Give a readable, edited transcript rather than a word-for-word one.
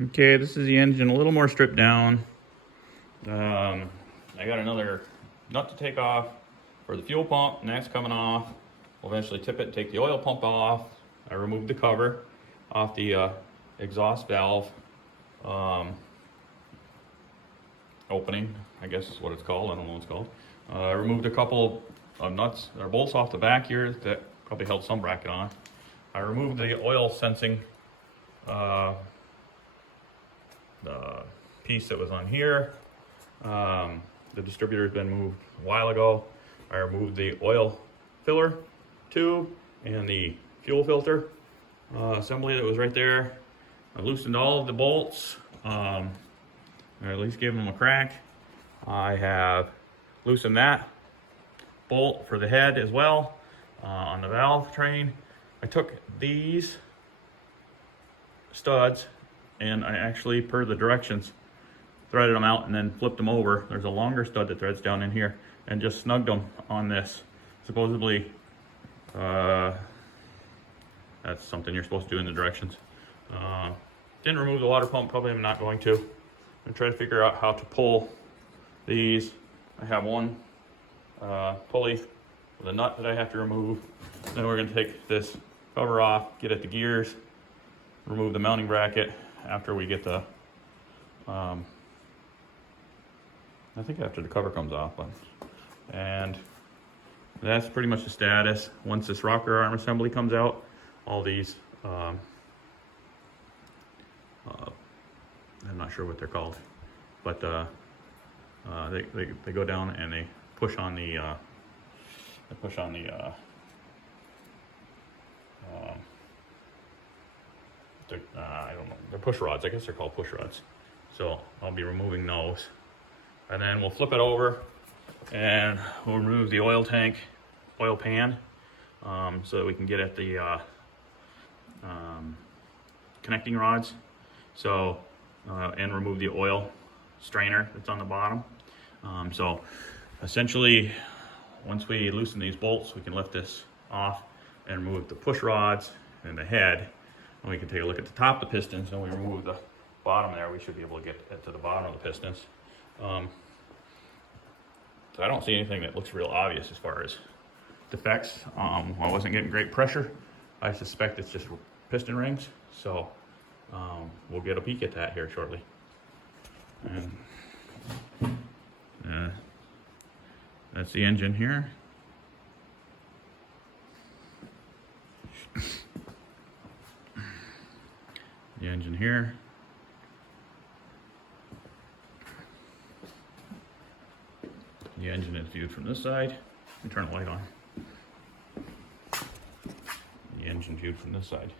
Okay, this is the engine, a little more stripped down. I got another nut to take off for the fuel pump, and that's coming off. We'll eventually tip it and take the oil pump off. I removed the cover off the exhaust valve opening, I guess is what it's called. I don't know what it's called. I removed a couple of nuts or bolts off the back here that probably held some bracket on. I removed the oil sensing the piece that was on here. The distributor has been moved a while ago. I removed the oil filler tube and the fuel filter assembly that was right there. I loosened all of the bolts, or at least gave them a crack. I have loosened that bolt for the head as well on the valve train. I took these studs and I actually, per the directions, threaded them out and then flipped them over. There's a longer stud that threads down in here, and just snugged them on this. Supposedly, that's something you're supposed to do in the directions. Didn't remove the water pump, probably I'm not going to. I'm gonna try to figure out how to pull these. I have one pulley with a nut that I have to remove. Then we're gonna take this cover off, get at the gears, remove the mounting bracket after we get the, I think after the cover comes off, and that's pretty much the status. Once this rocker arm assembly comes out, all these, I'm not sure what they're called, but they go down and they push on the, I don't know, they're push rods. I guess they're called push rods. So I'll be removing those. And then we'll flip it over and we'll remove the oil tank, oil pan, so that we can get at the connecting rods. So, and remove the oil strainer that's on the bottom. So essentially, once we loosen these bolts, we can lift this off and remove the push rods and the head. And we can take a look at the top of the pistons, and we remove the bottom there. We should be able to get to the bottom of the pistons. So I don't see anything that looks real obvious as far as defects. I wasn't getting great pressure. I suspect it's just piston rings. So we'll get a peek at that here shortly. And that's the engine here. The engine here. The engine is viewed from this side. Let me turn the light on. The engine viewed from this side.